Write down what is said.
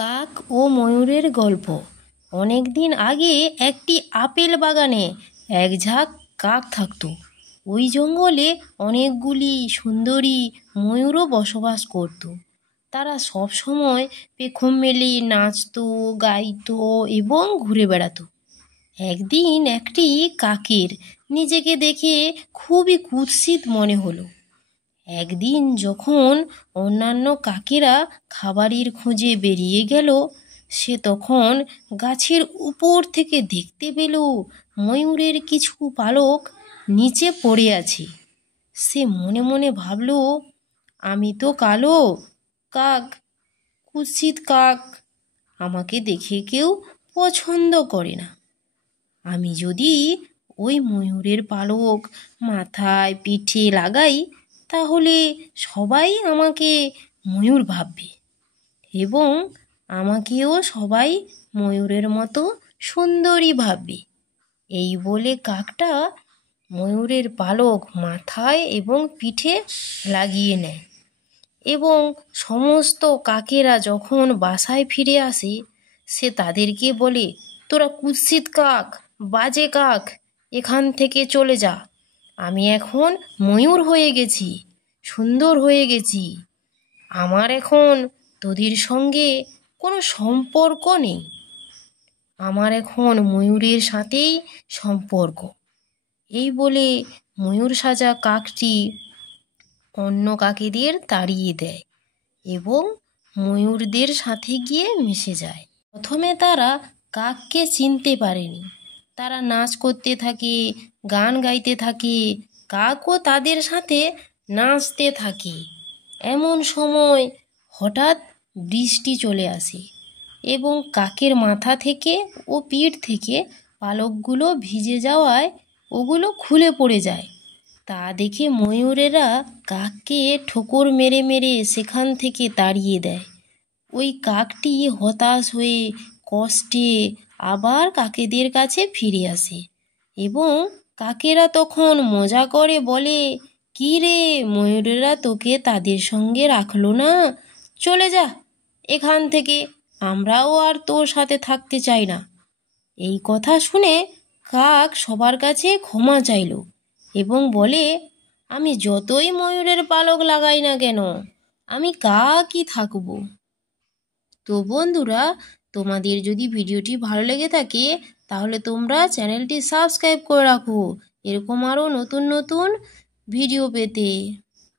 কাক ও ময়ূরের গল্প। অনেক দিন আগে একটি আপেল বাগানে এক ঝাঁক কাক থাকতো। ওই জঙ্গলে অনেকগুলি সুন্দরী ময়ূরও বসবাস করত। তারা সব সময় পেখম মেলে নাচতো, গাইতো এবং ঘুরে বেড়াতো। একদিন একটি কাকের নিজেকে দেখে খুবই কুৎসিত মনে হলো। একদিন যখন অন্যান্য কাকেরা খাবারের খোঁজে বেরিয়ে গেল, সে তখন গাছের উপর থেকে দেখতে পেল ময়ূরের কিছু পালক নিচে পড়ে আছে। সে মনে মনে ভাবল, আমি তো কালো কাক, কুৎসিত কাক, আমাকে দেখে কেউ পছন্দ করে না। আমি যদি ওই ময়ূরের পালক মাথায় পিঠে লাগাই, তাহলে সবাই আমাকে ময়ূর ভাববে এবং আমাকেও সবাই ময়ূরের মতো সুন্দরী ভাববে। এই বলে কাকটা ময়ূরের পালক মাথায় এবং পিঠে লাগিয়ে নেয় এবং সমস্ত কাকেরা যখন বাসায় ফিরে আসে, সে তাদেরকে বলে, তোরা কুৎসিত কাক, বাজে কাক, এখান থেকে চলে যা। আমি এখন ময়ূর হয়ে গেছি, সুন্দর হয়ে গেছি। আমার এখন তোদের সঙ্গে কোনো সম্পর্ক নেই। আমার এখন ময়ূরের সাথেই সম্পর্ক। এই বলে ময়ূর সাজা কাকটি অন্য কাকেদের তাড়িয়ে দেয় এবং ময়ূরদের সাথে গিয়ে মিশে যায়। প্রথমে তারা কাককে চিনতে পারেনি। তারা নাচ করতে থাকে, গান গাইতে থাকে, কাকও তাদের সাথে নাচতে থাকে। এমন সময় হঠাৎ বৃষ্টি চলে আসে এবং কাকের মাথা থেকে ও পিঠ থেকে পালকগুলো ভিজে যাওয়ায় ওগুলো খুলে পড়ে যায়। তা দেখে ময়ূরেরা কাককে ঠোকর মেরে মেরে সেখান থেকে তাড়িয়ে দেয়। ওই কাকটি হতাশ হয়ে কষ্টে আবার কাকেদের কাছে ফিরে আসে এবং কাকেরা তখন মজা করে বলে, কী রে, ময়ূরেরা তোকে তাদের সঙ্গে রাখলো না? চলে যা এখান থেকে, আমরাও আর তোর সাথে থাকতে চাই না। এই কথা শুনে কাক সবার কাছে ক্ষমা চাইল এবং বলে, আমি যতই ময়ূরের পালক লাগাই না কেন, আমি কাকই থাকবো। তো বন্ধুরা, তোমাদের যদি ভিডিওটি ভালো লেগে থাকে তাহলে তোমরা চ্যানেলটি সাবস্ক্রাইব করে রাখো এরকম আরও নতুন নতুন ভিডিও পেতে।